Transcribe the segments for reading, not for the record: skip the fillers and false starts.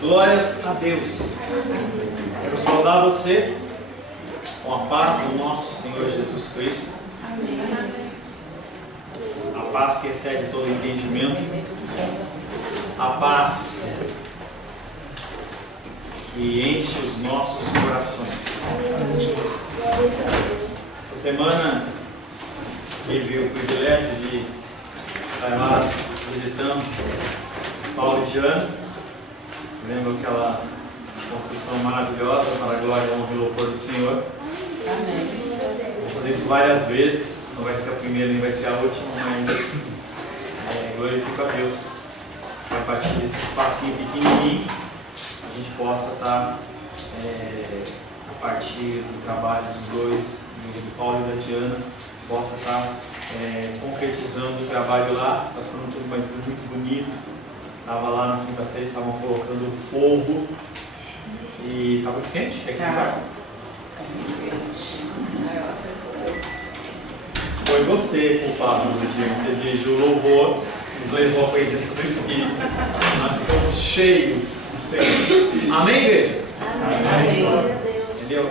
Glórias a Deus. Quero saudar você com a paz do nosso Senhor Jesus Cristo. A paz que excede todo entendimento. A paz que enche os nossos corações. Essa semana tive o privilégio de estar lá visitando Paulo e Diana. Lembro aquela construção maravilhosa para a glória, honra e louvor do Senhor. Amém. Vou fazer isso várias vezes, não vai ser a primeira nem vai ser a última, mas glorifico a Deus que a partir desse espacinho pequenininho a gente possa estar, a partir do trabalho dos dois, do Paulo e da Diana, possa estar concretizando o trabalho lá. Está ficando tudo mais muito bonito. Estava lá na quinta-feira, estavam colocando fogo e estava muito quente? É quente. Foi você, culpado do dia. Você dirigiu o louvor, nos levou à presença do Espírito. Nós ficamos cheios do Senhor. Amém, igreja? Amém. Entendeu?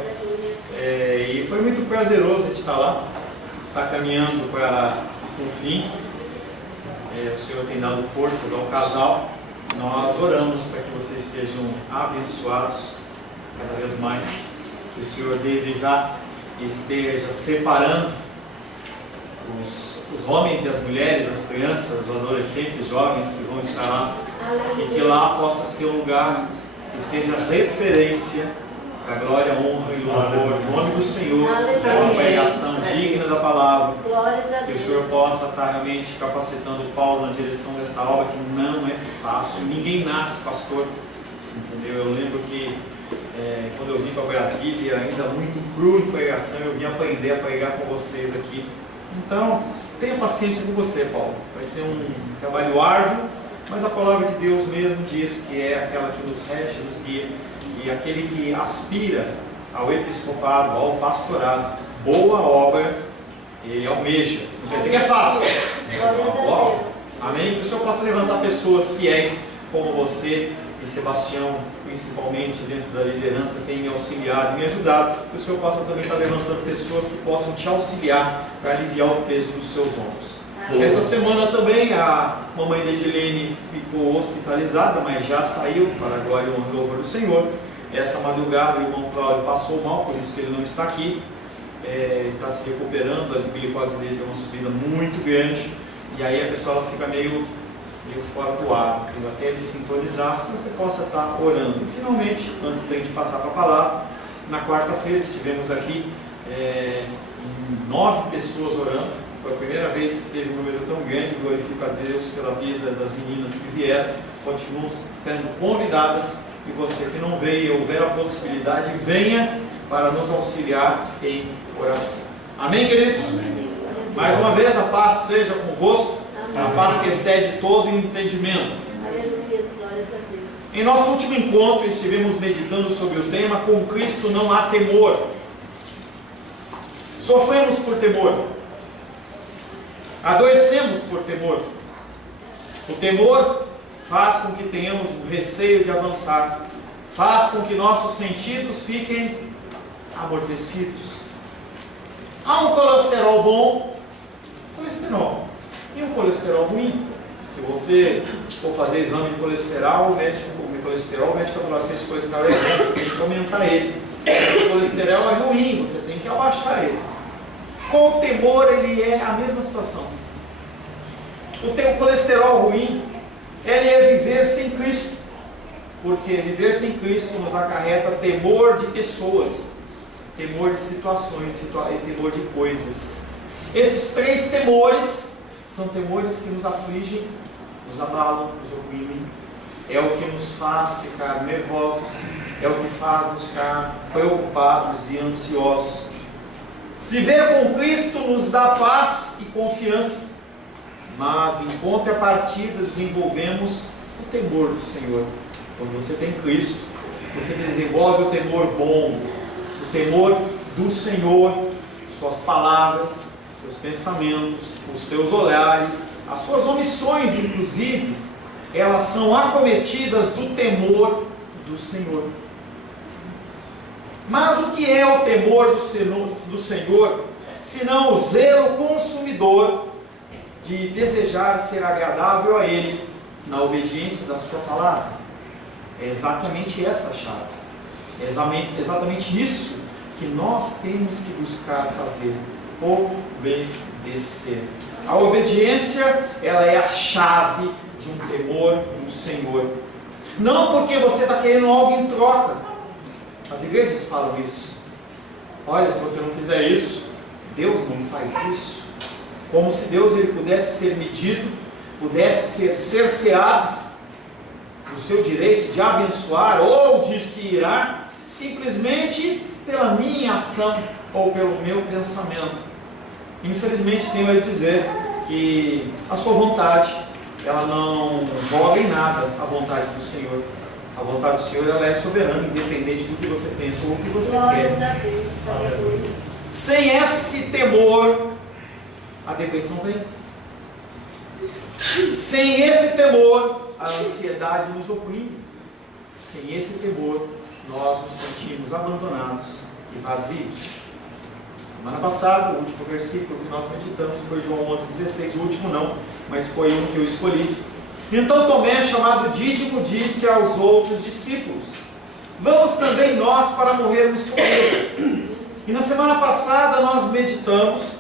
E foi muito prazeroso a gente estar lá, estar caminhando para o fim. O Senhor tem dado forças ao casal. Nós oramos para que vocês sejam abençoados cada vez mais. Que o Senhor desde já esteja separando os homens e as mulheres, as crianças, os adolescentes, os jovens que vão estar lá. E que lá possa ser um lugar que seja referência a glória, honra e louvor em nome do Senhor, uma pregação digna da palavra. Que o Senhor possa estar realmente capacitando o Paulo na direção desta obra que não é fácil. Ninguém nasce pastor, entendeu? Eu lembro que quando eu vim para Brasília, ainda muito cru em pregação, eu vim aprender a pregar com vocês aqui. Então, tenha paciência com você, Paulo. Vai ser um trabalho árduo, mas a palavra de Deus mesmo diz que é aquela que nos rege, nos guia. E aquele que aspira ao episcopado, ao pastorado, boa obra, ele almeja. Não quer dizer que é fácil. Amém? Que o Senhor possa levantar pessoas fiéis como você e Sebastião, principalmente dentro da liderança, tem me auxiliado e me ajudado. Que o Senhor possa também estar levantando pessoas que possam te auxiliar para aliviar o peso dos seus ombros. Essa semana também a mamãe da Edilene ficou hospitalizada, mas já saiu para a glória e honra e louvor do Senhor. Essa madrugada o irmão Cláudio passou mal, por isso que ele não está aqui. Ele está se recuperando, a glicose dele tem uma subida muito grande. E aí a pessoa fica meio fora do ar, até ele sintonizar, que você possa estar orando. E finalmente, antes de a gente passar para a palavra, na quarta-feira estivemos aqui 9 pessoas orando. Foi a primeira vez que teve um número tão grande. Glorifico a Deus pela vida das meninas que vieram. Continuam sendo convidadas. E você que não veio e houver a possibilidade, venha para nos auxiliar em oração. Amém, queridos? Amém. Mais uma vez, a paz seja convosco. Amém. A paz que excede todo entendimento. Aleluia, glórias a Deus. Em nosso último encontro, estivemos meditando sobre o tema Com Cristo não há temor. Sofremos por temor. Adoecemos por temor. O temor faz com que tenhamos o receio de avançar. Faz com que nossos sentidos fiquem amortecidos. Há um colesterol bom, colesterol. E um colesterol ruim. Se você for fazer exame de colesterol, o médico vai falar assim, esse colesterol é bom, você tem que aumentar ele. Esse colesterol é ruim, você tem que abaixar ele. Com o temor, ele é a mesma situação. O colesterol ruim, ele é viver sem Cristo, porque viver sem Cristo nos acarreta temor de pessoas, temor de situações, temor de coisas. Esses 3 temores são temores que nos afligem, nos abalam, nos oprimem. É o que nos faz ficar nervosos, é o que faz nos ficar preocupados e ansiosos. Viver com Cristo nos dá paz e confiança, mas em contrapartida desenvolvemos o temor do Senhor. Quando você tem Cristo, você desenvolve o temor bom, o temor do Senhor, suas palavras, seus pensamentos, os seus olhares, as suas omissões, inclusive, elas são acometidas do temor do Senhor. Mas o que é o temor do Senhor, senão o zelo consumidor de desejar ser agradável a Ele na obediência da sua palavra? É exatamente essa a chave. É exatamente isso que nós temos que buscar fazer: obedecer. A obediência, ela é a chave de um temor do Senhor. Não porque você está querendo algo em troca. As igrejas falam isso. Olha, se você não fizer isso, Deus não faz isso. Como se Deus ele pudesse ser medido, pudesse ser cerceado do seu direito de abençoar ou de se irar, simplesmente pela minha ação ou pelo meu pensamento. Infelizmente tenho a dizer que a sua vontade, ela não voga em nada a vontade do Senhor. A vontade do Senhor, ela é soberana, independente do que você pensa ou o que você Glórias quer. a Deus. Aleluia. Sem esse temor, a depressão vem. Sem esse temor, a ansiedade nos oprime. Sem esse temor, nós nos sentimos abandonados e vazios. Semana passada, o último versículo que nós meditamos foi João 11,16. O último não, mas foi um que eu escolhi. Então Tomé, chamado Dídimo, disse aos outros discípulos: vamos também nós para morrermos com ele. E na semana passada nós meditamos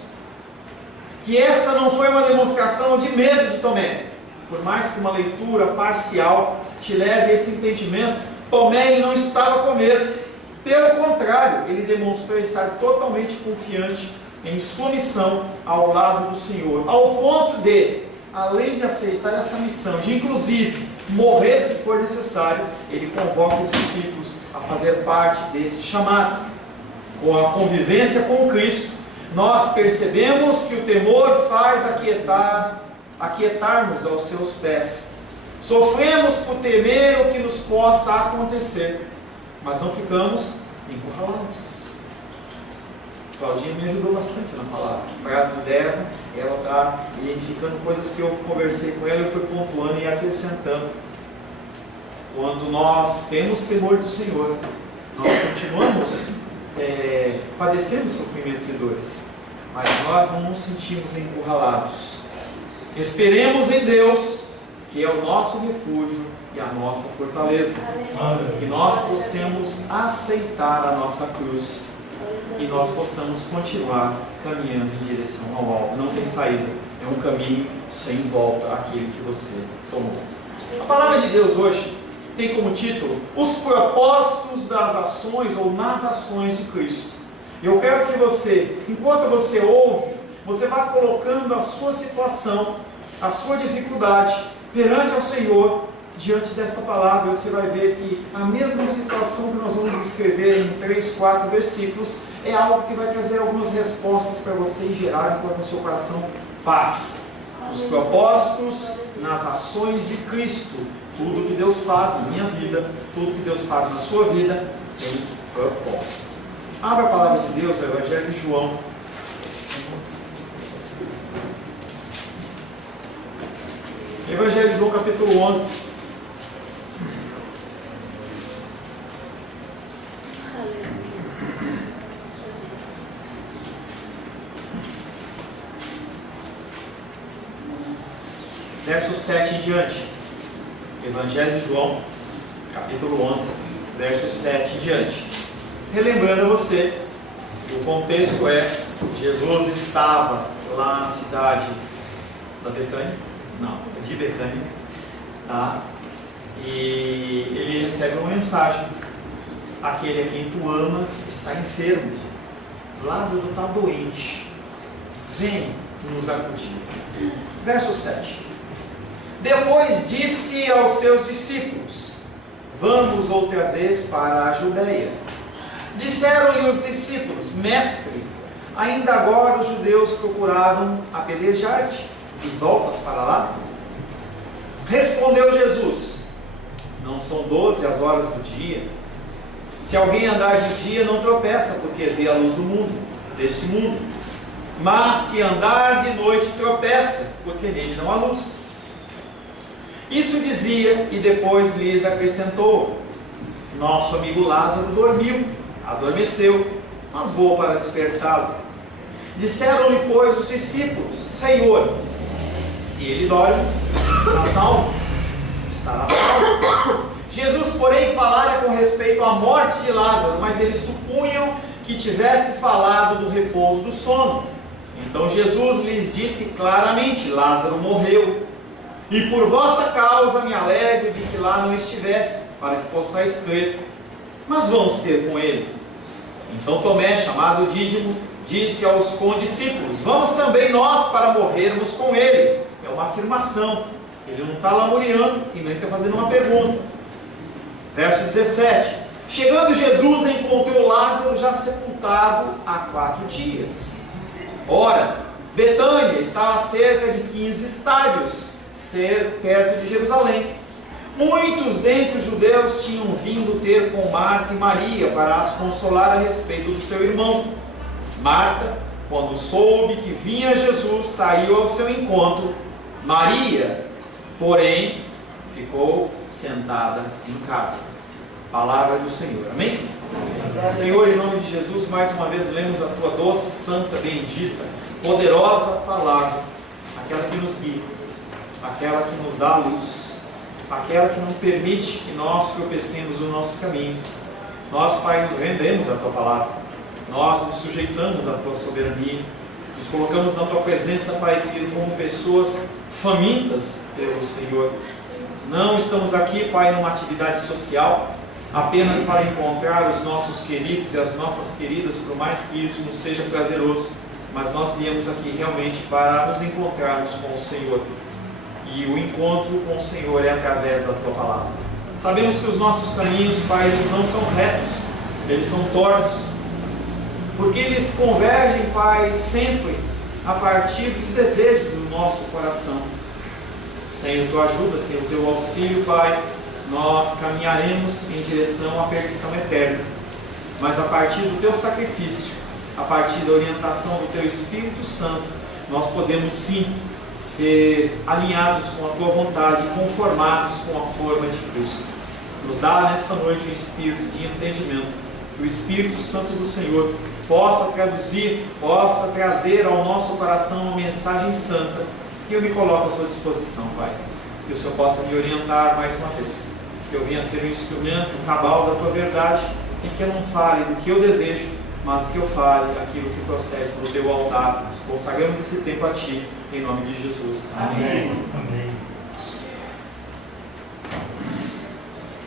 que essa não foi uma demonstração de medo de Tomé. Por mais que uma leitura parcial te leve a esse entendimento, Tomé ele não estava com medo. Pelo contrário, ele demonstrou estar totalmente confiante em sua missão ao lado do Senhor, ao ponto de, além de aceitar essa missão, de inclusive morrer se for necessário, ele convoca os discípulos a fazer parte desse chamado. Com a convivência com Cristo, nós percebemos que o temor faz aquietar-nos aos seus pés. Sofremos por temer o que nos possa acontecer, mas não ficamos encurralados. Claudinha me ajudou bastante na palavra. Frases dela, ela está identificando coisas que eu conversei com ela e fui pontuando e acrescentando. Quando nós temos temor do Senhor, nós continuamos padecendo sofrimentos e dores, mas nós não nos sentimos encurralados. Esperemos em Deus, que é o nosso refúgio e a nossa fortaleza. Que nós possamos aceitar a nossa cruz e nós possamos continuar caminhando em direção ao alvo. Não tem saída, é um caminho sem volta aquele que você tomou. A palavra de Deus hoje tem como título os propósitos das ações ou nas ações de Cristo. Eu quero que você, enquanto você ouve, você vá colocando a sua situação, a sua dificuldade perante ao Senhor. Diante desta palavra, você vai ver que a mesma situação que nós vamos escrever em 3, 4 versículos é algo que vai trazer algumas respostas para você e gerar no seu coração paz. Os propósitos nas ações de Cristo. Tudo que Deus faz na minha vida, tudo que Deus faz na sua vida, tem propósito. Abra a palavra de Deus, o Evangelho de João. Evangelho de João, capítulo 11. Verso 7 em diante. Evangelho de João, capítulo 11, verso 7 em diante. Relembrando a você, o contexto é: Jesus estava lá na cidade da Betânia, de Betânia, tá? E ele recebe uma mensagem: aquele a quem tu amas está enfermo, Lázaro está doente, vem nos acudir. Verso 7. Depois disse aos seus discípulos: vamos outra vez para a Judeia. Disseram-lhe os discípulos: mestre, ainda agora os judeus procuravam apedrejar-te, e voltas para lá? Respondeu Jesus: não são 12 as horas do dia? Se alguém andar de dia, não tropeça, porque vê a luz do mundo, deste mundo. Mas se andar de noite, tropeça, porque nele não há luz. Isso dizia, e depois lhes acrescentou: Nosso amigo Lázaro dormiu, adormeceu, mas vou para despertá-lo. Disseram-lhe, pois, os discípulos: Senhor, se ele dorme, está salvo, estará salvo. Jesus, porém, falara com respeito à morte de Lázaro, mas eles supunham que tivesse falado do repouso do sono. Então Jesus lhes disse claramente: Lázaro morreu, e por vossa causa me alegro de que lá não estivesse, para que possais crer. Mas vamos ter com ele. Então Tomé, chamado Dídimo, disse aos condiscípulos: Vamos também nós para morrermos com ele. É uma afirmação. Ele não está lamuriando e nem está fazendo uma pergunta. Verso 17. Chegando Jesus, encontrou Lázaro já sepultado há 4 dias. Ora, Betânia estava a cerca de 15 estádios, ser perto de Jerusalém. Muitos dentre os judeus tinham vindo ter com Marta e Maria para as consolar a respeito do seu irmão. Marta, quando soube que vinha Jesus, saiu ao seu encontro. Maria, porém, ficou sentada em casa. Palavra do Senhor. Amém? Senhor, em nome de Jesus, mais uma vez lemos a Tua doce, santa, bendita, poderosa palavra, aquela que nos guia, aquela que nos dá luz, aquela que não permite que nós tropecemos no nosso caminho. Nós, Pai, nos rendemos à Tua palavra, nós nos sujeitamos à Tua soberania, nos colocamos na Tua presença, Pai querido, como pessoas famintas pelo Senhor. Não estamos aqui, Pai, numa atividade social, apenas para encontrar os nossos queridos e as nossas queridas, por mais que isso nos seja prazeroso, mas nós viemos aqui realmente para nos encontrarmos com o Senhor, e o encontro com o Senhor é através da Tua palavra. Sabemos que os nossos caminhos, Pai, eles não são retos, eles são tortos, porque eles convergem, Pai, sempre a partir dos desejos do nosso coração. Sem a Tua ajuda, sem o Teu auxílio, Pai, nós caminharemos em direção à perdição eterna. Mas a partir do Teu sacrifício, a partir da orientação do Teu Espírito Santo, nós podemos sim ser alinhados com a Tua vontade, conformados com a forma de Cristo. Nos dá nesta noite um espírito de entendimento, que o Espírito Santo do Senhor possa traduzir, possa trazer ao nosso coração uma mensagem santa, e eu me coloco à Tua disposição, Pai. Que o Senhor possa me orientar mais uma vez, que eu venha ser um instrumento cabal da Tua verdade, e que eu não fale do que eu desejo, mas que eu fale aquilo que procede do Teu altar. Consagramos esse tempo a Ti, em nome de Jesus. Amém. Amém.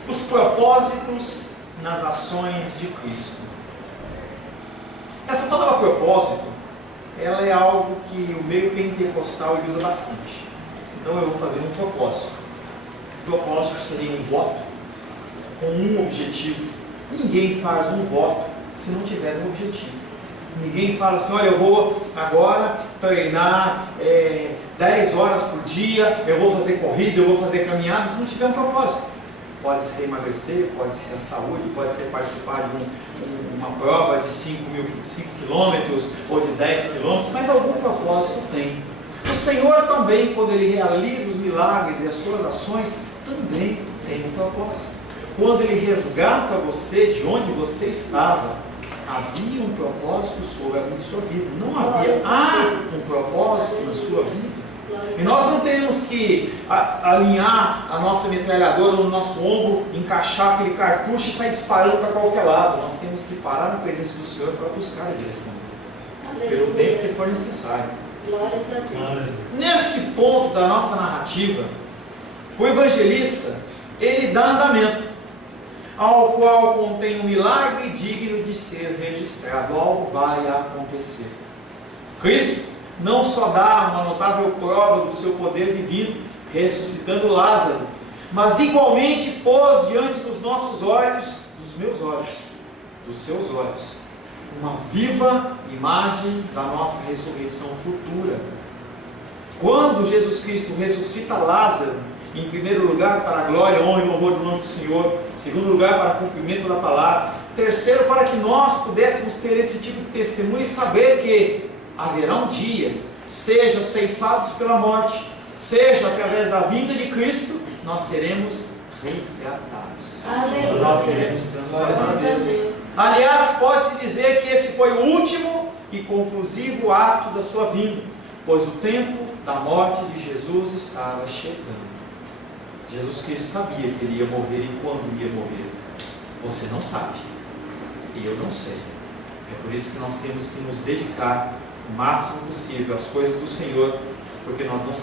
Os propósitos nas ações de Cristo. Essa palavra propósito, ela é algo que o meio pentecostal ele usa bastante. Então eu vou fazer um propósito. O propósito seria um voto com um objetivo. Ninguém faz um voto se não tiver um objetivo. Ninguém fala assim: olha, eu vou agora treinar 10 horas por dia, eu vou fazer corrida, eu vou fazer caminhada, se não tiver um propósito. Pode ser emagrecer, pode ser a saúde, pode ser participar de uma prova de 5 quilômetros ou de 10 quilômetros, mas algum propósito tem. O Senhor também, quando Ele realiza os milagres e as suas ações, também tem um propósito. Quando Ele resgata você de onde você estava, havia um propósito sobre a sua vida. Não havia um propósito na sua vida. E nós não temos que alinhar a nossa metralhadora no nosso ombro, encaixar aquele cartucho e sair disparando para qualquer lado. Nós temos que parar na presença do Senhor para buscar a direção dele, pelo tempo que for necessário. Glórias a Deus. Nesse ponto da nossa narrativa, o evangelista, ele dá andamento, ao qual contém um milagre digno de ser registrado. Algo vai acontecer. Cristo não só dá uma notável prova do seu poder divino, ressuscitando Lázaro, mas igualmente pôs diante dos nossos olhos, dos meus olhos, dos seus olhos, uma viva imagem da nossa ressurreição futura. Quando Jesus Cristo ressuscita Lázaro, em primeiro lugar para a glória, honra e louvor do nome do Senhor, em segundo lugar para o cumprimento da palavra, terceiro para que nós pudéssemos ter esse tipo de testemunho e saber que haverá um dia, seja ceifados pela morte, seja através da vinda de Cristo, nós seremos resgatados. Aleluia. Nós seremos transformados. Glórias a Deus. Aliás, pode-se dizer que esse foi o último e conclusivo ato da sua vinda, pois o tempo da morte de Jesus estava chegando. Jesus Cristo sabia que ele ia morrer e quando ia morrer. Você não sabe, eu não sei. É por isso que nós temos que nos dedicar o máximo possível às coisas do Senhor, porque nós não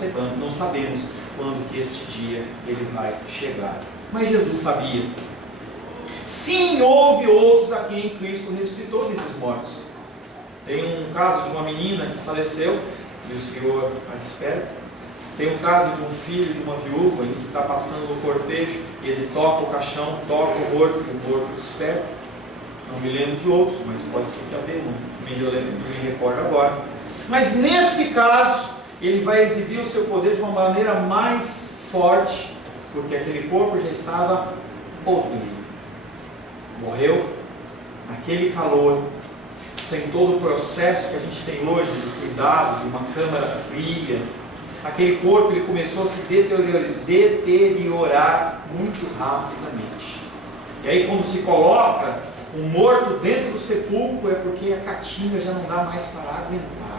sabemos quando que este dia ele vai chegar. Mas Jesus sabia. Sim, houve outros a quem Cristo ressuscitou dentre os mortos. Tem um caso de uma menina que faleceu e o Senhor a desperta. Tem um caso de um filho de uma viúva que está passando no cortejo e ele toca o caixão, toca o morto desperta. Não me lembro de outros, mas pode ser que haver, não me recordo agora. Mas nesse caso, ele vai exibir o seu poder de uma maneira mais forte, porque aquele corpo já estava podre. Morreu naquele calor, sem todo o processo que a gente tem hoje de cuidado, de uma câmara fria. Aquele corpo ele começou a se deteriorar muito rapidamente. E aí quando se coloca um morto dentro do sepulcro, é porque a caatinga já não dá mais para aguentar.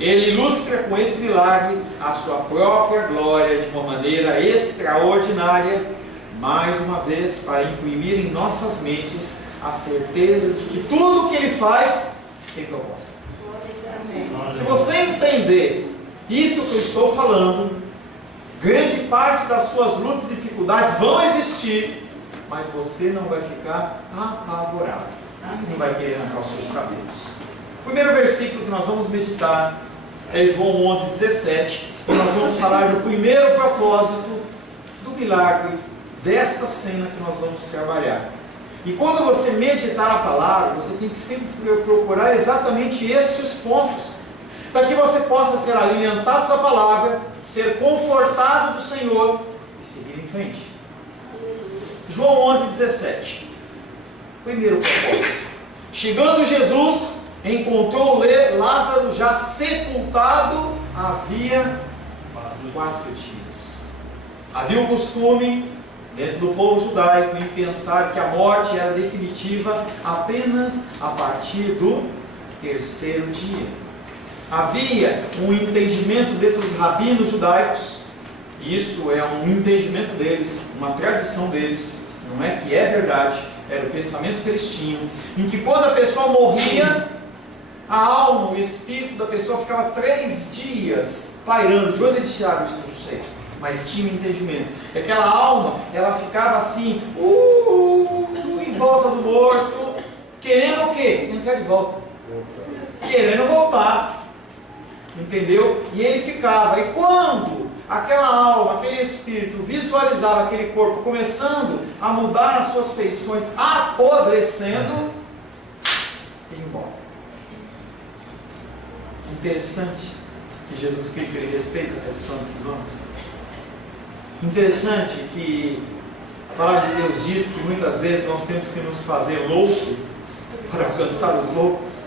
Ele ilustra com esse milagre a sua própria glória de uma maneira extraordinária, mais uma vez para imprimir em nossas mentes a certeza de que tudo o que ele faz tem propósito. Se você entender isso que eu estou falando, grande parte das suas lutas e dificuldades vão existir, mas você não vai ficar apavorado. Não vai querer arrancar os seus cabelos. O primeiro versículo que nós vamos meditar é João 11:17, e nós vamos falar do primeiro propósito do milagre desta cena que nós vamos trabalhar. E quando você meditar a palavra, você tem que sempre procurar exatamente esses pontos, para que você possa ser alimentado da palavra, ser confortado do Senhor e seguir em frente. João 11:17. Primeiro propósito. Chegando Jesus, encontrou Lázaro já sepultado havia 4 dias. Havia o costume dentro do povo judaico em pensar que a morte era definitiva apenas a partir do 3º dia. Havia um entendimento dentro dos rabinos judaicos, isso é um entendimento deles, uma tradição deles, não é que é verdade, era o pensamento que eles tinham, em que quando a pessoa morria, a alma, o espírito da pessoa ficava 3 dias pairando. De onde eles tiraram isso? Não sei, mas tinha um entendimento. E aquela alma, ela ficava assim, em volta do morto, querendo o quê? Entrar de volta. Querendo voltar. Entendeu? E ele ficava. E quando aquela alma, aquele espírito visualizava aquele corpo começando a mudar as suas feições, apodrecendo, ele ia embora. Interessante que Jesus Cristo ele respeita a tradição desses homens. Interessante que a palavra de Deus diz que muitas vezes nós temos que nos fazer louco para alcançar os loucos.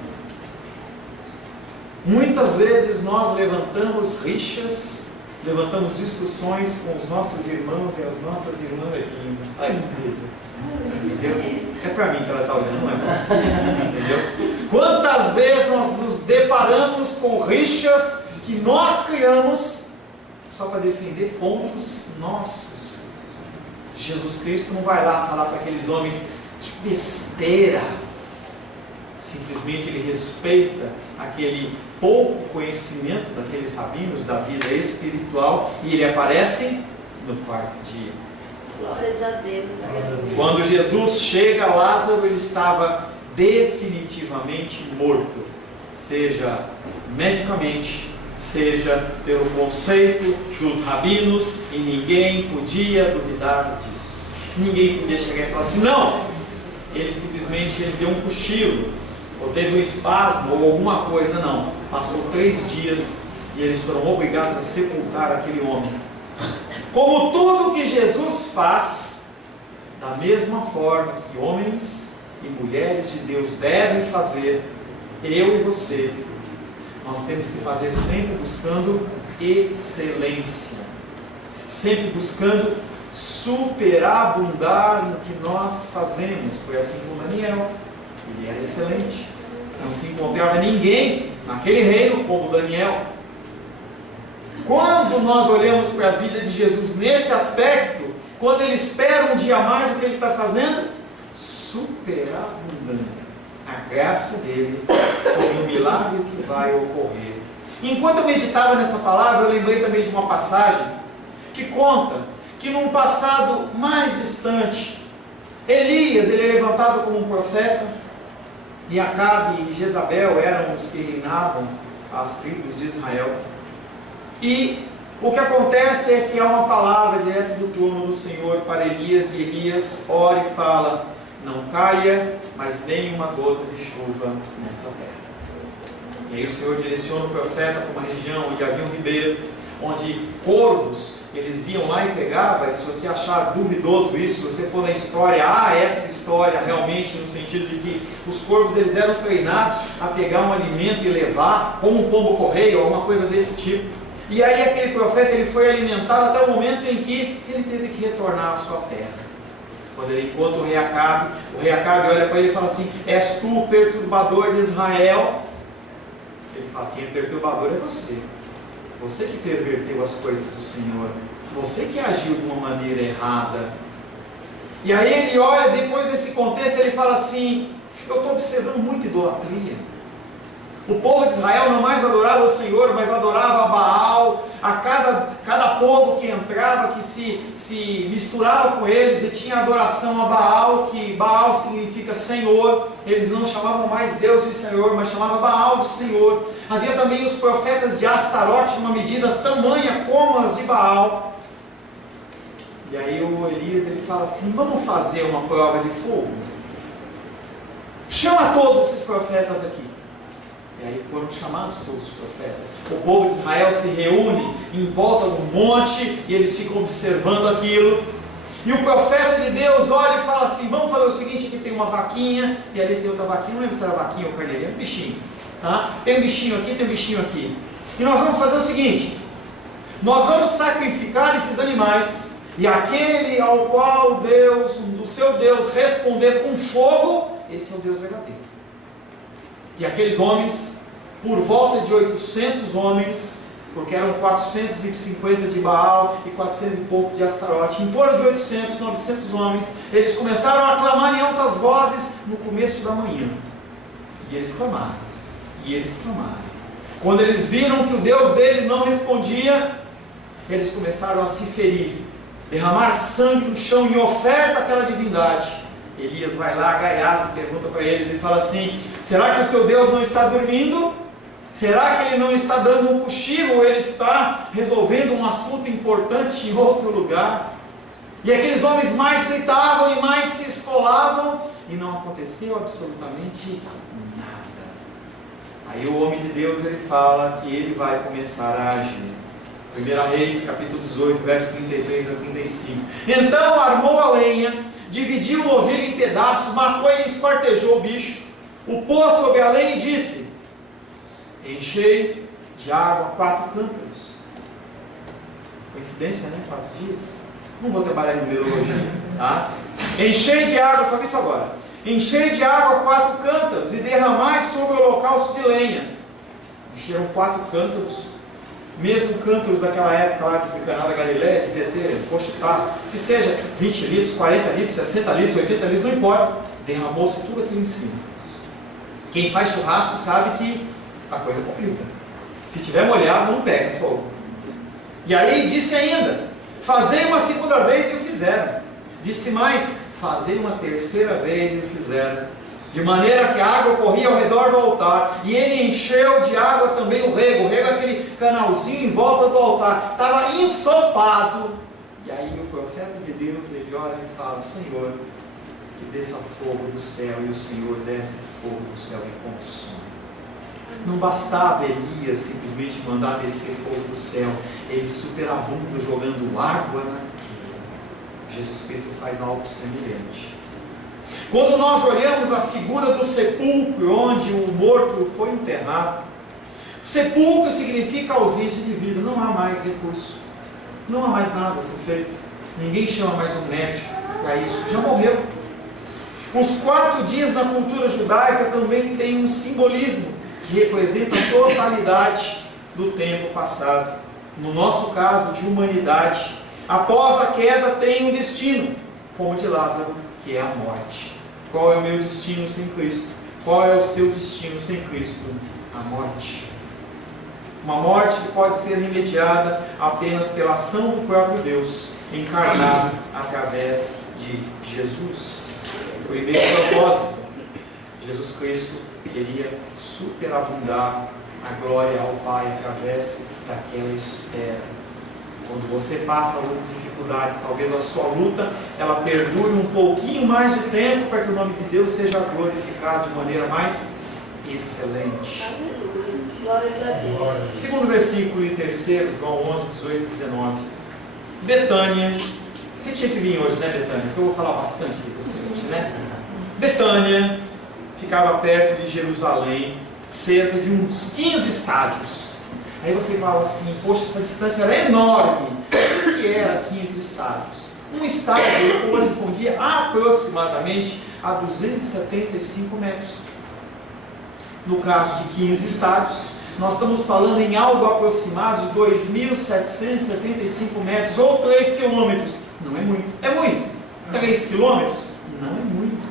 Muitas vezes nós levantamos rixas, levantamos discussões com os nossos irmãos e as nossas irmãs aqui. Olha que beleza. Entendeu? É para mim que ela está olhando, não é para você. Entendeu? Quantas vezes nós nos deparamos com rixas que nós criamos só para defender pontos nossos. Jesus Cristo não vai lá falar para aqueles homens que besteira. Simplesmente ele respeita aquele pouco conhecimento daqueles rabinos da vida espiritual e ele aparece no 4º dia. Glórias a Deus. Quando Jesus chega, Lázaro ele estava definitivamente morto, seja medicamente, seja pelo conceito dos rabinos, e ninguém podia duvidar disso. Ninguém podia chegar e falar assim, não, ele simplesmente deu um cochilo, ou teve um espasmo, ou alguma coisa, não. Passou 3 dias e eles foram obrigados a sepultar aquele homem. Como tudo que Jesus faz, da mesma forma que homens e mulheres de Deus devem fazer, eu e você, nós temos que fazer sempre buscando excelência, sempre buscando superabundar no que nós fazemos. Foi assim com Daniel. Ele era excelente. Não se encontrava ninguém naquele reino como Daniel. Quando nós olhamos para a vida de Jesus nesse aspecto, quando ele espera um dia a mais, o que ele está fazendo? Superabundante a graça dele sobre o milagre que vai ocorrer. Enquanto eu meditava nessa palavra, eu lembrei também de uma passagem que conta que num passado mais distante, Elias, ele é levantado como um profeta, e Acabe e Jezabel eram os que reinavam as tribos de Israel. E o que acontece é que há uma palavra direto do trono do Senhor para Elias, e Elias ora e fala: não caia mais nem uma gota de chuva nessa terra. E aí o Senhor direciona o profeta para uma região onde havia um ribeiro, onde corvos, eles iam lá e pegavam. E se você achar duvidoso isso, se você for na história, essa história realmente no sentido de que os corvos, eles eram treinados a pegar um alimento e levar, como um pombo correio, ou alguma coisa desse tipo. E aí aquele profeta, ele foi alimentado até o momento em que ele teve que retornar à sua terra. Quando ele encontra o rei Acabe olha para ele e fala assim: és tu o perturbador de Israel? Ele fala: quem é perturbador é você. Você que perverteu as coisas do Senhor. Você que agiu de uma maneira errada. E aí ele olha, depois desse contexto, ele fala assim: eu estou observando muita idolatria. O povo de Israel não mais adorava o Senhor, mas adorava a Baal. A cada povo que entrava, que se misturava com eles, e tinha adoração a Baal, que Baal significa Senhor. Eles não chamavam mais Deus de Senhor, mas chamavam Baal de Senhor. Havia também os profetas de Astarote, numa medida tamanha como as de Baal. E aí o Elias, ele fala assim: vamos fazer uma prova de fogo? Chama todos esses profetas aqui. E aí foram chamados todos os profetas. O povo de Israel se reúne em volta do monte e eles ficam observando aquilo. E o profeta de Deus olha e fala assim: vamos fazer o seguinte, aqui tem uma vaquinha, e ali tem outra vaquinha, não lembro se era vaquinha ou carneirinha, é um bichinho. Tá? Tem um bichinho aqui, tem um bichinho aqui. E nós vamos fazer o seguinte: nós vamos sacrificar esses animais, e aquele ao qual Deus, o seu Deus, responder com fogo, esse é o Deus verdadeiro. E aqueles homens, por volta de 800 homens, porque eram 450 de Baal e 400 e pouco de Astarote, em torno de 800, 900 homens, eles começaram a clamar em altas vozes no começo da manhã. E eles clamaram, e eles clamaram. Quando eles viram que o Deus dele não respondia, eles começaram a se ferir, derramar sangue no chão em oferta àquela divindade. Elias vai lá, agaiado, pergunta para eles e fala assim: será que o seu Deus não está dormindo? Será que ele não está dando um cochilo, ou ele está resolvendo um assunto importante em outro lugar? E aqueles homens mais gritavam e mais se esfolavam, e não aconteceu absolutamente nada. Aí o homem de Deus, ele fala que ele vai começar a agir. 1 Reis, capítulo 18, versos 33 a 35. Então armou a lenha, dividiu o novilho em pedaços, matou e esquartejou o bicho, o pôs sobre a lenha e disse: enchei de água 4 cântaros. Coincidência, né? 4 dias? Não vou trabalhar em numerologia, tá? Enchei de água, só isso agora. Enchei de água 4 cântaros e derramai sobre o holocausto de lenha. Encheram 4 cântaros. Mesmo cântaros daquela época lá de Caná da Galileia, devia ter, vou chutar, que seja 20 litros, 40 litros, 60 litros, 80 litros, não importa. Derramou-se tudo aqui em cima. Quem faz churrasco sabe que a coisa complica. Se tiver molhado, não pega fogo. E aí disse ainda: fazei uma segunda vez e o fizeram. Disse mais: fazei uma terceira vez e o fizeram. De maneira que a água corria ao redor do altar, e ele encheu de água também o rego é aquele canalzinho em volta do altar, estava ensopado. E aí o profeta de Deus, ele olha e fala: Senhor, que desça fogo do céu. E o Senhor desce fogo do céu e consome. Não bastava Elias simplesmente mandar descer fogo do céu, ele superabunda jogando água naquilo. Jesus Cristo faz algo semelhante. Quando nós olhamos a figura do sepulcro, onde o morto foi enterrado, sepulcro significa ausência de vida, não há mais recurso, não há mais nada a ser feito. Ninguém chama mais um médico para isso, já morreu. Os 4 dias na cultura judaica também tem um simbolismo que representa a totalidade do tempo passado. No nosso caso, de humanidade, após a queda tem um destino, como o de Lázaro, que é a morte. Qual é o meu destino sem Cristo? Qual é o seu destino sem Cristo? A morte. Uma morte que pode ser remediada apenas pela ação do próprio Deus, encarnado através de Jesus. O primeiro propósito, Jesus Cristo queria superabundar a glória ao Pai através daquela espera. Quando você passa outras dificuldades, talvez a sua luta ela perdure um pouquinho mais de tempo para que o nome de Deus seja glorificado de maneira mais excelente. Aleluia. Glórias a Deus. Segundo versículo e terceiro, João 11, 18 e 19. Betânia. Você tinha que vir hoje, né, Betânia? Porque eu vou falar bastante de você hoje, né? Betânia ficava perto de Jerusalém, cerca de uns 15 estádios. Aí você fala assim, poxa, essa distância era enorme. O que era 15 estádios? Um estádio correspondia aproximadamente a 275 metros. No caso de 15 estádios, nós estamos falando em algo aproximado de 2.775 metros ou 3 quilômetros. Não é muito. É muito. 3 quilômetros? Não é muito.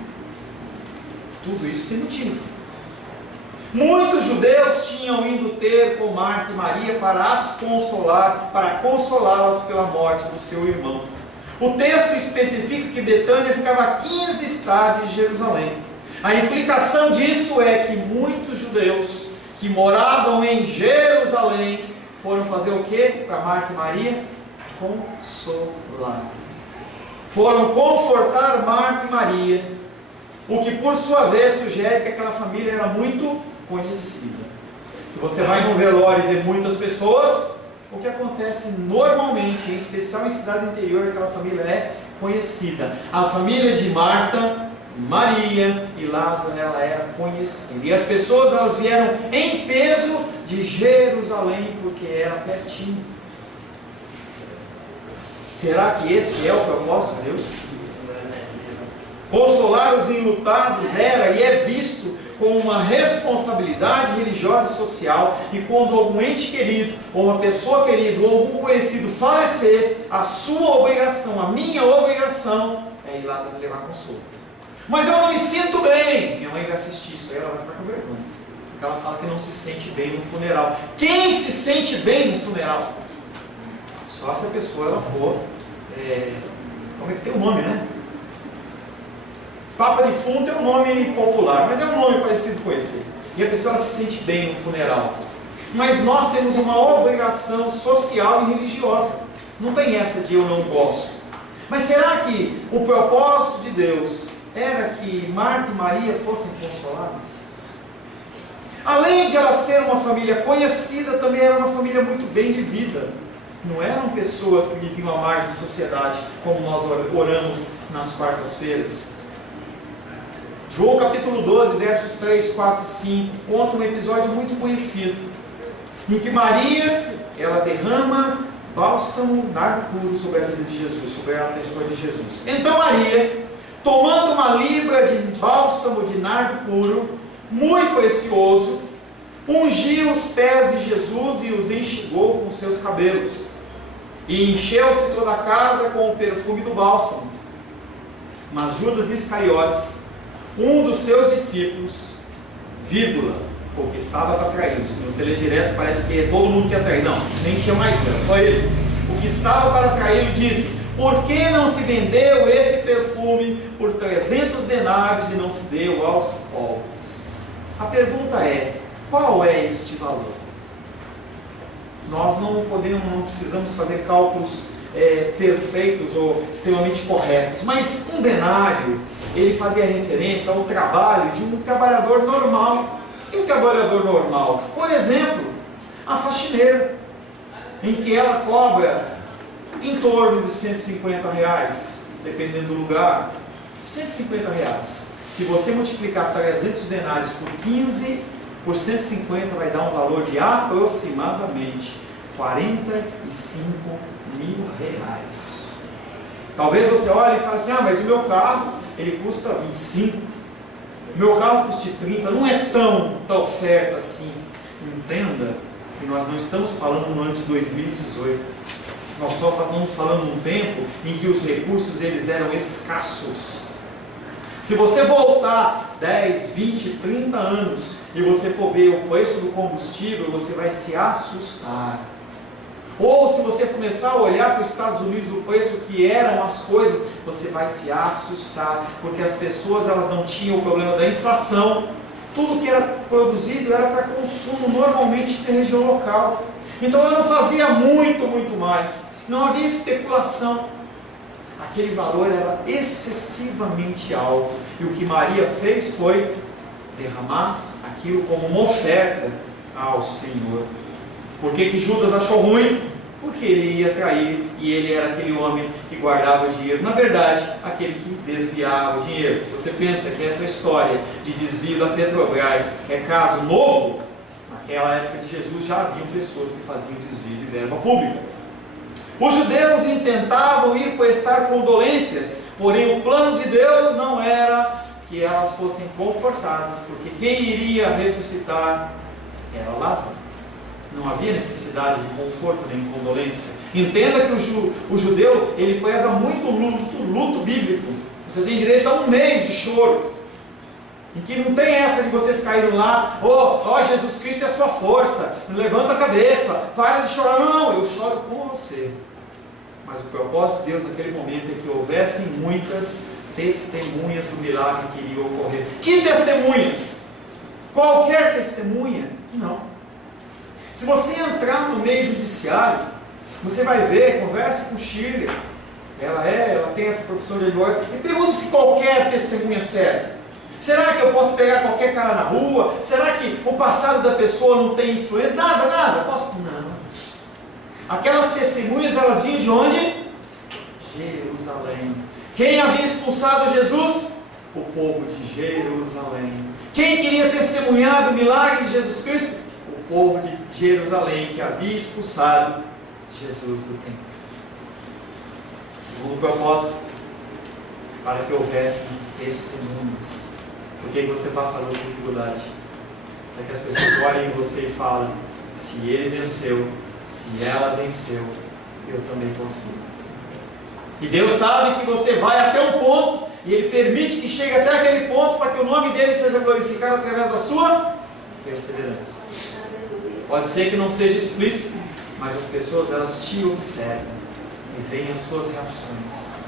Tudo isso tem motivo. Muitos judeus tinham ido ter com Marta e Maria para as consolar, para consolá-las pela morte do seu irmão. O texto especifica que Betânia ficava a 15 estádios de Jerusalém. A implicação disso é que muitos judeus que moravam em Jerusalém foram fazer o que para Marta e Maria? Consolar. Foram confortar Marta e Maria, o que por sua vez sugere que aquela família era muito conhecida. Se você vai num velório e vê muitas pessoas, o que acontece normalmente, em especial em cidade interior, aquela família é conhecida. A família de Marta, Maria e Lázaro, ela era conhecida. E as pessoas, elas vieram em peso de Jerusalém, porque era pertinho. Será que esse é o propósito de Deus? Consolar os enlutados era e é visto como uma responsabilidade religiosa e social, e quando algum ente querido, ou uma pessoa querida, ou algum conhecido falecer, a sua obrigação, a minha obrigação, é ir lá levar consolo. Mas eu não me sinto bem. Minha mãe vai assistir isso, aí ela vai ficar com vergonha, porque ela fala que não se sente bem no funeral. Quem se sente bem no funeral? Só se a pessoa ela for, como é que tem o nome, né? Papa defunto é um nome popular, mas é um nome parecido com esse. E a pessoa se sente bem no funeral. Mas nós temos uma obrigação social e religiosa. Não tem essa de eu não gosto. Mas será que o propósito de Deus era que Marta e Maria fossem consoladas? Além de ela ser uma família conhecida, também era uma família muito bem de vida. Não eram pessoas que viviam à margem da sociedade, como nós oramos nas quartas-feiras. João capítulo 12, versos 3, 4 e 5, conta um episódio muito conhecido, em que Maria, ela derrama bálsamo, nardo puro sobre a vida de Jesus, sobre a pessoa de Jesus. Então Maria, tomando uma libra de bálsamo de nardo puro, muito precioso, ungiu os pés de Jesus e os enxugou com seus cabelos. E encheu-se toda a casa com o perfume do bálsamo. Mas Judas Iscariotes, um dos seus discípulos, porque estava para trair. Se você ler direto, parece que todo mundo quer trair. Não, nem tinha mais um, era só ele. O que estava para trair disse: por que não se vendeu esse perfume por 300 denários e não se deu aos pobres? A pergunta é: qual é este valor? Nós não precisamos fazer cálculos perfeitos ou extremamente corretos, mas um denário, ele fazia referência ao trabalho de um trabalhador normal. E um trabalhador normal, por exemplo, a faxineira, em que ela cobra em torno de R$150, dependendo do lugar, R$150. Se você multiplicar 300 denários por 15, por 150 vai dar um valor de aproximadamente R$45 mil. Talvez você olhe e fale assim, mas o meu carro, ele custa 25. O meu carro custa 30. Não é tanta oferta assim. Entenda que nós não estamos falando no ano de 2018. Nós só estamos falando num tempo em que os recursos eles eram escassos. Se você voltar 10, 20, 30 anos e você for ver o preço do combustível, você vai se assustar. Ou se você começar a olhar para os Estados Unidos, o preço que eram as coisas, você vai se assustar, porque as pessoas elas não tinham o problema da inflação. Tudo que era produzido era para consumo, normalmente na região local. Então eu não fazia muito mais. Não havia especulação. Aquele valor era excessivamente alto. E o que Maria fez foi derramar aquilo como uma oferta ao Senhor. Por que Judas achou ruim? Porque ele ia trair e ele era aquele homem que guardava o dinheiro. Na verdade, aquele que desviava o dinheiro. Se você pensa que essa história de desvio da Petrobras é caso novo, naquela época de Jesus já haviam pessoas que faziam desvio de verba pública. Os judeus intentavam ir prestar condolências, porém o plano de Deus não era que elas fossem confortadas, porque quem iria ressuscitar era Lázaro. Não havia necessidade de conforto nem condolência. Entenda que o judeu, ele preza muito o luto bíblico. Você tem direito a 1 mês de choro, em que não tem essa de você ficar indo lá, Jesus Cristo é a sua força, levanta a cabeça, para de chorar. Não, eu choro com você. Mas o propósito de Deus naquele momento é que houvessem muitas testemunhas do milagre que iria ocorrer. Que testemunhas? Qualquer testemunha? Não. Se você entrar no meio judiciário, você vai ver, converse com Shirley. Ela tem essa profissão de advogado. E pergunta se qualquer testemunha serve. Será que eu posso pegar qualquer cara na rua? Será que o passado da pessoa não tem influência? Nada. Posso? Não. Aquelas testemunhas, elas vinham de onde? Jerusalém. Quem havia expulsado Jesus? O povo de Jerusalém. Quem queria testemunhar do milagre de Jesus Cristo? O povo de Jerusalém, que havia expulsado Jesus do templo. Segundo propósito, para que houvesse testemunhas. Por que você passa por dificuldade? Para que as pessoas olhem em você e falem, se ele venceu, se ela venceu, eu também consigo. E Deus sabe que você vai até um ponto, e Ele permite que chegue até aquele ponto, para que o nome dEle seja glorificado através da sua perseverança. Pode ser que não seja explícito, mas as pessoas elas te observam e veem as suas reações.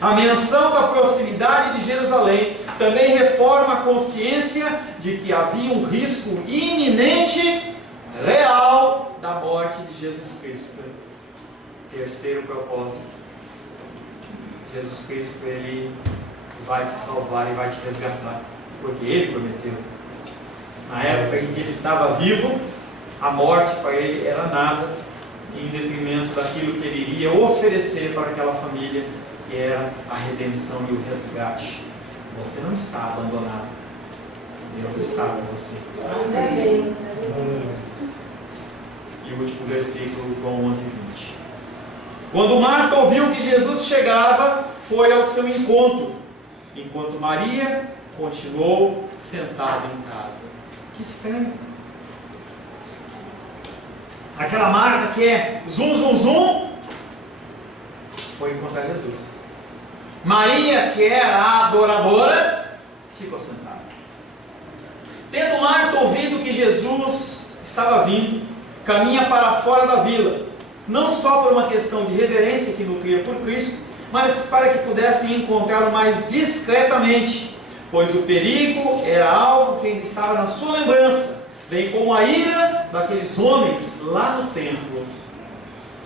A menção da proximidade de Jerusalém também reforma a consciência de que havia um risco iminente, real, da morte de Jesus Cristo. Terceiro propósito: Jesus Cristo, Ele vai te salvar e vai te resgatar, porque Ele prometeu. Na época em que Ele estava vivo, a morte para Ele era nada, em detrimento daquilo que Ele iria oferecer para aquela família, que era a redenção e o resgate. Você não está abandonado, Deus está com você. E o último versículo, João 11:20. Quando Marta ouviu que Jesus chegava, foi ao seu encontro, enquanto Maria continuou sentada em casa. Que estranho. Aquela Marta que é zum, foi encontrar Jesus. Maria, que era a adoradora, ficou sentada. Tendo Marta ouvido que Jesus estava vindo, caminha para fora da vila, não só por uma questão de reverência que nutria por Cristo, mas para que pudessem encontrá-lo mais discretamente, pois o perigo era algo que ainda estava na sua lembrança, bem como a ira daqueles homens lá no templo,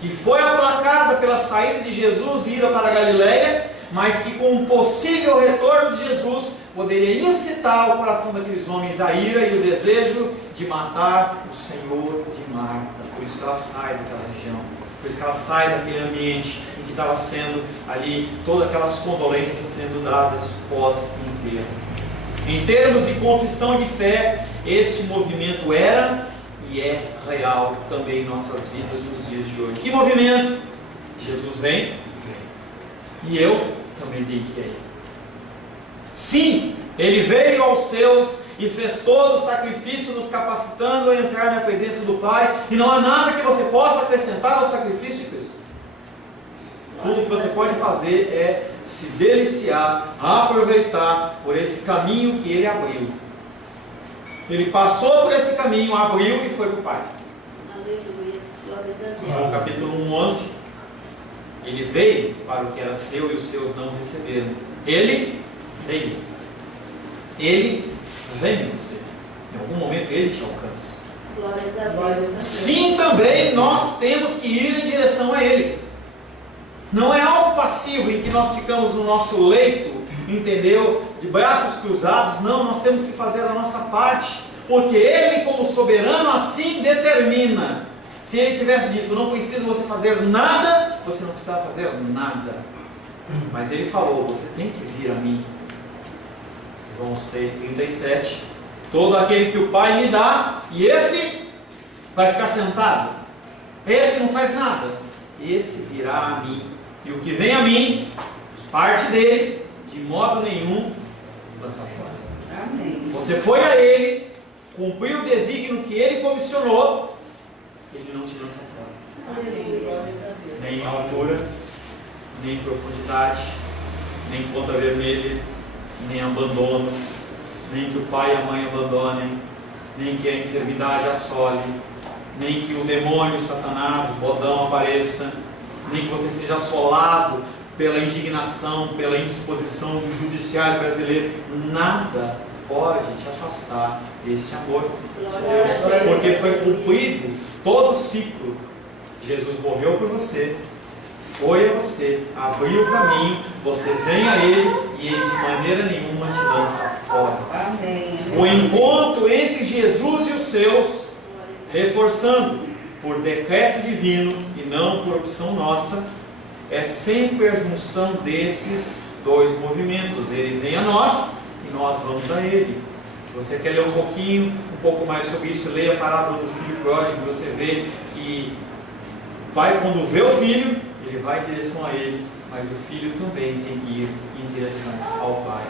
que foi aplacada pela saída de Jesus e ida para a Galileia, mas que com o possível retorno de Jesus poderia incitar o coração daqueles homens a ira e o desejo de matar o Senhor de Marta. Por isso que ela sai daquela região, por isso que ela sai daquele ambiente em que estava sendo ali todas aquelas condolências sendo dadas pós-enterro. Em termos de confissão de fé, este movimento era e é real também em nossas vidas nos dias de hoje. Que movimento? Jesus vem. e eu também dei que a ele. Sim, ele veio aos seus e fez todo o sacrifício, nos capacitando a entrar na presença do Pai, e não há nada que você possa acrescentar ao sacrifício de Cristo. Tudo que você pode fazer é se deliciar, aproveitar por esse caminho que ele abriu. Ele passou por esse caminho, abriu e foi para o Pai. Aleluia. Glórias a Deus. João capítulo 1, 11. Ele veio para o que era seu e os seus não receberam. Ele veio. Ele vem em você. Em algum momento ele te alcança. Glórias a Glórias a Deus. Deus. Sim, também nós temos que ir em direção a ele. Não é algo passivo em que nós ficamos no nosso leito, entendeu? De braços cruzados. Não, nós temos que fazer a nossa parte. Porque ele, como soberano, assim determina. Se ele tivesse dito, não precisa você fazer nada, você não precisa fazer nada. Mas ele falou, você tem que vir a mim. João 6,37. Todo aquele que o Pai me dá, e esse vai ficar sentado. Esse não faz nada. Esse virá a mim. E o que vem a mim, parte dele, de modo nenhum lança fora. Amém. Você foi a ele, cumpriu o desígnio que ele comissionou, ele não te lança fora. Amém. Glórias a Deus. Nem em altura, nem em profundidade, nem conta vermelha, nem abandono, nem que o pai e a mãe abandonem, nem que a enfermidade assole, nem que o demônio, o Satanás, o bodão apareça, nem que você seja assolado pela indignação, pela indisposição do judiciário brasileiro. Nada pode te afastar desse amor. Glórias a Deus. Porque foi cumprido todo o ciclo. Jesus morreu por você, foi a você, abriu o caminho, você vem a Ele e Ele de maneira nenhuma te lança fora. Amém. O encontro entre Jesus e os seus, reforçando por decreto divino e não por opção nossa, é sempre a junção desses dois movimentos. Ele vem a nós e nós vamos a Ele. Se você quer ler um pouco mais sobre isso, leia a parábola do filho pródigo, e você vê que o pai, quando vê o filho, ele vai em direção a ele, mas o filho também tem que ir em direção ao pai.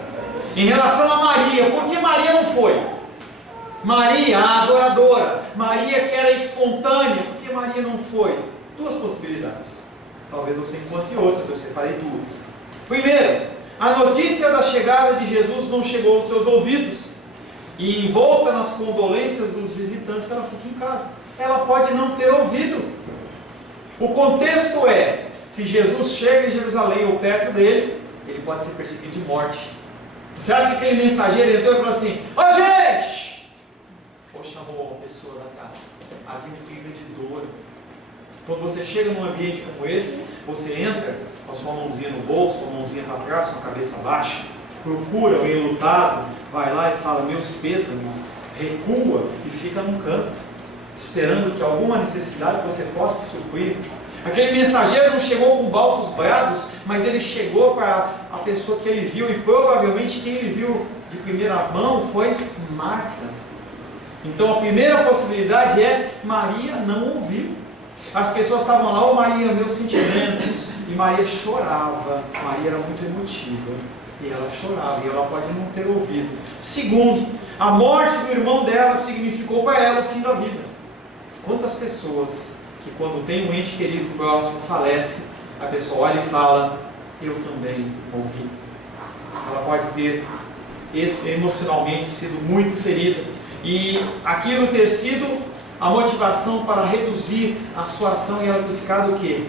Em relação a Maria, por que Maria não foi? Maria, a adoradora, Maria que era espontânea, por que Maria não foi? Duas possibilidades. Talvez você encontre outras, eu separei duas. Primeiro, a notícia da chegada de Jesus não chegou aos seus ouvidos. E envolta nas condolências dos visitantes, ela fica em casa. Ela pode não ter ouvido. O contexto é, se Jesus chega em Jerusalém ou perto dele, ele pode ser perseguido de morte. Você acha que aquele mensageiro entrou e falou assim: ô gente! Ou chamou uma pessoa da casa. Havia um clima de dor. Quando você chega num ambiente como esse, você entra com a sua mãozinha no bolso, com a mãozinha para trás, com a cabeça baixa, procura o enlutado, vai lá e fala meus pêsames, recua e fica num canto, esperando que alguma necessidade você possa suprir. Aquele mensageiro não chegou com baldos brados, mas ele chegou para a pessoa que ele viu, e provavelmente quem ele viu de primeira mão foi Marta. Então a primeira possibilidade é Maria não ouviu. As pessoas estavam lá, ô Maria, meus sentimentos, e Maria chorava. Maria era muito emotiva, e ela chorava, e ela pode não ter ouvido. Segundo, a morte do irmão dela significou para ela o fim da vida. Quantas pessoas que quando tem um ente querido próximo falece, a pessoa olha e fala, eu também morri. Ela pode ter emocionalmente sido muito ferida, e aquilo ter sido a motivação para reduzir a sua ação, e ela ter ficado o quê?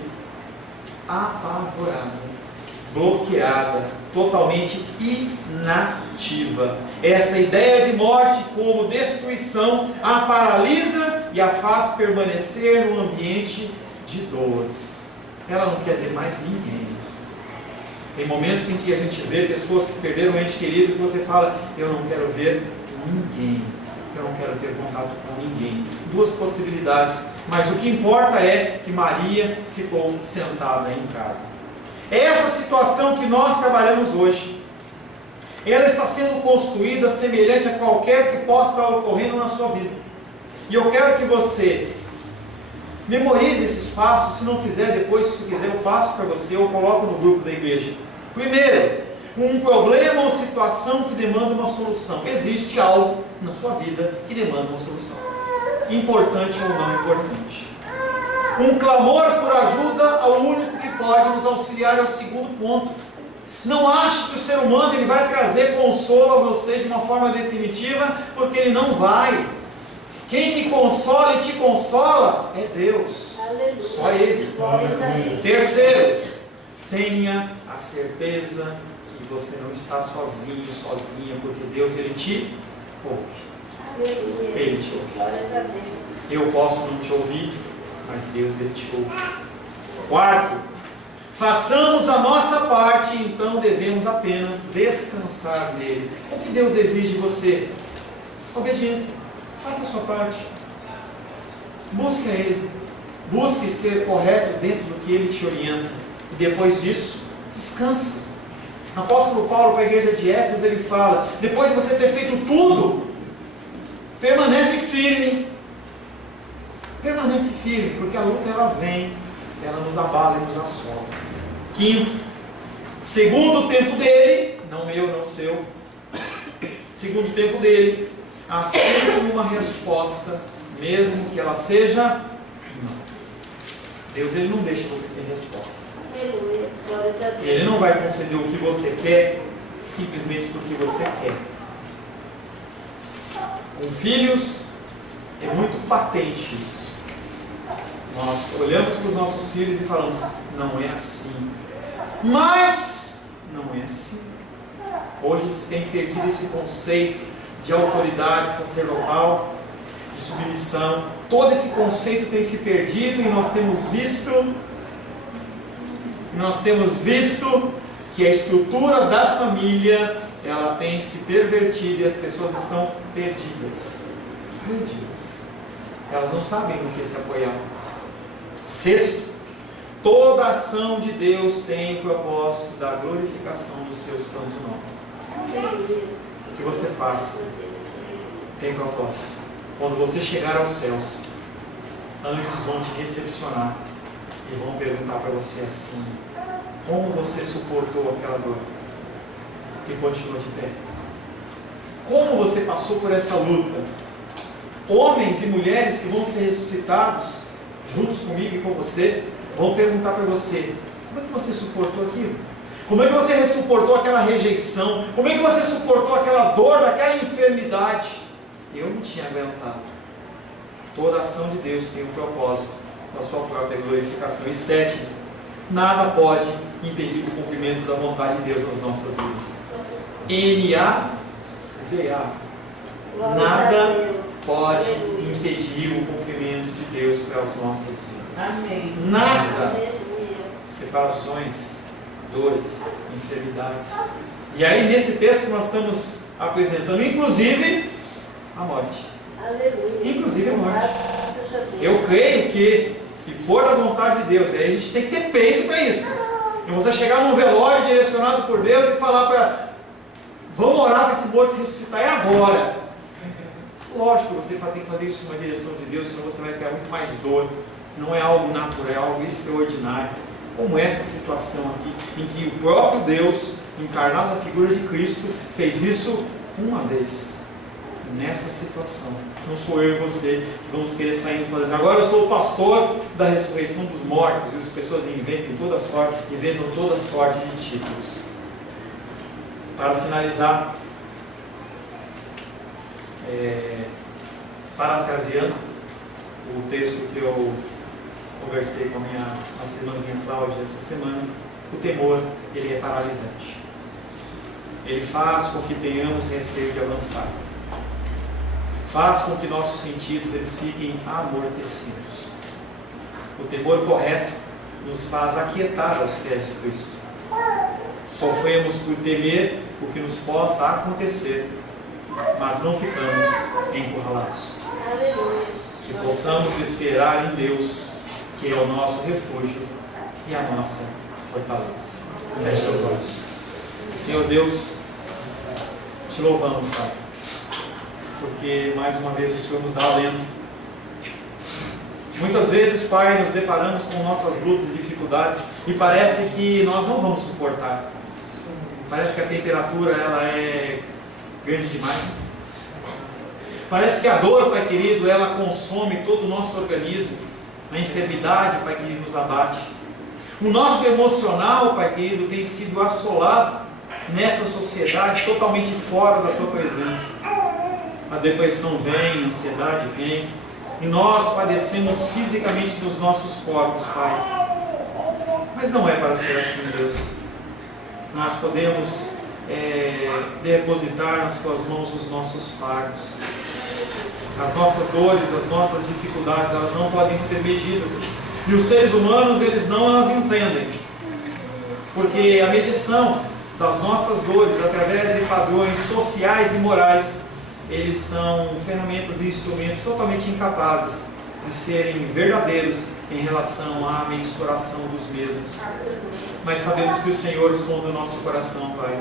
Apavorada, bloqueada, totalmente inativa. Essa ideia de morte como destruição a paralisa e a faz permanecer num ambiente de dor. Ela não quer ver mais ninguém. Tem momentos em que a gente vê pessoas que perderam um ente querido e você fala, eu não quero ver ninguém, eu não quero ter contato com ninguém. Duas possibilidades, mas o que importa é que Maria ficou sentada em casa. Essa situação que nós trabalhamos hoje, ela está sendo construída semelhante a qualquer que possa estar ocorrendo na sua vida. E eu quero que você Memorize esses passos. Se não fizer, depois, se quiser, eu passo para você ou coloco no grupo da igreja. Primeiro, um problema ou situação que demanda uma solução. Existe algo na sua vida que demanda uma solução, importante ou não importante. Um clamor por ajuda ao único que pode nos auxiliar é o segundo ponto. Não ache que o ser humano ele vai trazer consolo a você de uma forma definitiva, porque ele não vai. Quem me consola e te consola é Deus. Aleluia. Só Ele. Glórias a Deus. Terceiro, tenha a certeza que você não está sozinho, sozinha, porque Deus ele te ouve. Aleluia. Ele te ouve. Glórias a Deus. Eu posso não te ouvir, mas Deus ele te ouve. Quarto, façamos a nossa parte, então devemos apenas descansar nele. O que Deus exige de você? Obediência. Faça a sua parte. Busque a Ele. Busque ser correto dentro do que Ele te orienta. E depois disso, descanse. O apóstolo Paulo para a igreja de Éfeso, ele fala, depois de você ter feito tudo, permanece firme. Permanece firme, porque a luta ela vem, ela nos abala e nos assola. Quinto, segundo o tempo dele, não meu, não seu, segundo o tempo dele, aceita uma resposta, mesmo que ela seja não. Deus ele não deixa você sem resposta. Aleluia. Glórias a Deus. Ele não vai conceder o que você quer, simplesmente porque você quer. Com filhos, é muito patente isso. Nós olhamos para os nossos filhos e falamos, não é assim. Mas, não é assim. Hoje eles têm perdido esse conceito de autoridade sacerdotal, de submissão. Todo esse conceito tem se perdido e nós temos visto que a estrutura da família ela tem se pervertido e as pessoas estão perdidas. Elas não sabem no que se apoiar. Sexto, toda ação de Deus tem o propósito da glorificação do seu santo nome. Aleluia. O que você passa tem propósito. Quando você chegar aos céus, anjos vão te recepcionar e vão perguntar para você assim: como você suportou aquela dor e continuou de pé? Como você passou por essa luta? Homens e mulheres que vão ser ressuscitados juntos comigo e com você vão perguntar para você: como é que você suportou aquilo? Como é que você suportou aquela rejeição? Como é que você suportou aquela dor, daquela enfermidade? Eu não tinha aguentado. Toda ação de Deus tem um propósito da sua própria glorificação. E sétimo, nada pode impedir o cumprimento da vontade de Deus nas nossas vidas. N-A-V-A. Nada pode impedir o cumprimento de Deus para as nossas vidas. Amém. Nada. Aleluia. Separações, dores, enfermidades. E aí nesse texto nós estamos apresentando inclusive a morte. Aleluia. Inclusive a morte. Louvado seja Deus. Eu creio que se for a vontade de Deus, aí a gente tem que ter peito para isso. E você chegar num velório direcionado por Deus e falar para: vamos orar para esse morto ressuscitar, é agora. Lógico, você tem que fazer isso numa direção de Deus, senão você vai ter muito mais dor. Não é algo natural, é algo extraordinário. Como essa situação aqui, em que o próprio Deus, encarnado na figura de Cristo, fez isso uma vez. Nessa situação, não sou eu e você que vamos querer sair e falar assim: agora eu sou o pastor da ressurreição dos mortos. E as pessoas inventam toda sorte de títulos. Para finalizar, parafraseando o texto que eu conversei com a nossa irmãzinha Cláudia essa semana, o temor, ele é paralisante. Ele faz com que tenhamos receio de avançar. Faz com que nossos sentidos eles fiquem amortecidos. O temor correto nos faz aquietar aos pés de Cristo. Sofremos por temer o que nos possa acontecer, mas não ficamos encurralados. Aleluia. Que possamos esperar em Deus, que é o nosso refúgio e a nossa fortaleza. Feche seus olhos. Senhor Deus, te louvamos, Pai, porque mais uma vez o Senhor nos dá alento. Muitas vezes, Pai, nos deparamos com nossas lutas e dificuldades e parece que nós não vamos suportar. Parece que a temperatura ela é grande demais. Parece que a dor, Pai querido, ela consome todo o nosso organismo. A enfermidade, Pai querido, nos abate. O nosso emocional, Pai querido, tem sido assolado nessa sociedade totalmente fora da Tua presença. A depressão vem, a ansiedade vem, e nós padecemos fisicamente dos nossos corpos, Pai. Mas não é para ser assim, Deus. Nós podemos depositar nas Tuas mãos os nossos fardos. As nossas dores, as nossas dificuldades, elas não podem ser medidas. E os seres humanos, eles não as entendem. Porque a medição das nossas dores, através de padrões sociais e morais, eles são ferramentas e instrumentos totalmente incapazes de serem verdadeiros em relação à mensuração dos mesmos. Mas sabemos que o Senhor sonda o nosso coração, Pai.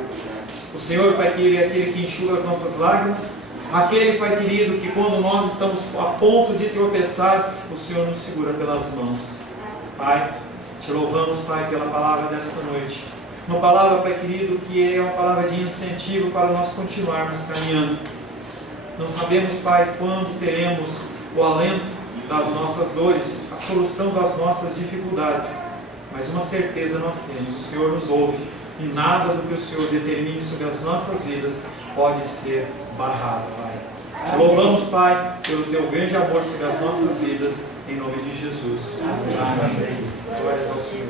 O Senhor, Pai querido, é aquele que enxuga as nossas lágrimas, aquele, Pai querido, que quando nós estamos a ponto de tropeçar, o Senhor nos segura pelas mãos. Pai, te louvamos, Pai, pela palavra desta noite. Uma palavra, Pai querido, que é uma palavra de incentivo para nós continuarmos caminhando. Não sabemos, Pai, quando teremos o alento das nossas dores, a solução das nossas dificuldades, mas uma certeza nós temos: o Senhor nos ouve e nada do que o Senhor determine sobre as nossas vidas pode ser barrado, Pai. Te louvamos, Pai, pelo Teu grande amor sobre as nossas vidas, em nome de Jesus. Amém. Glórias ao Senhor.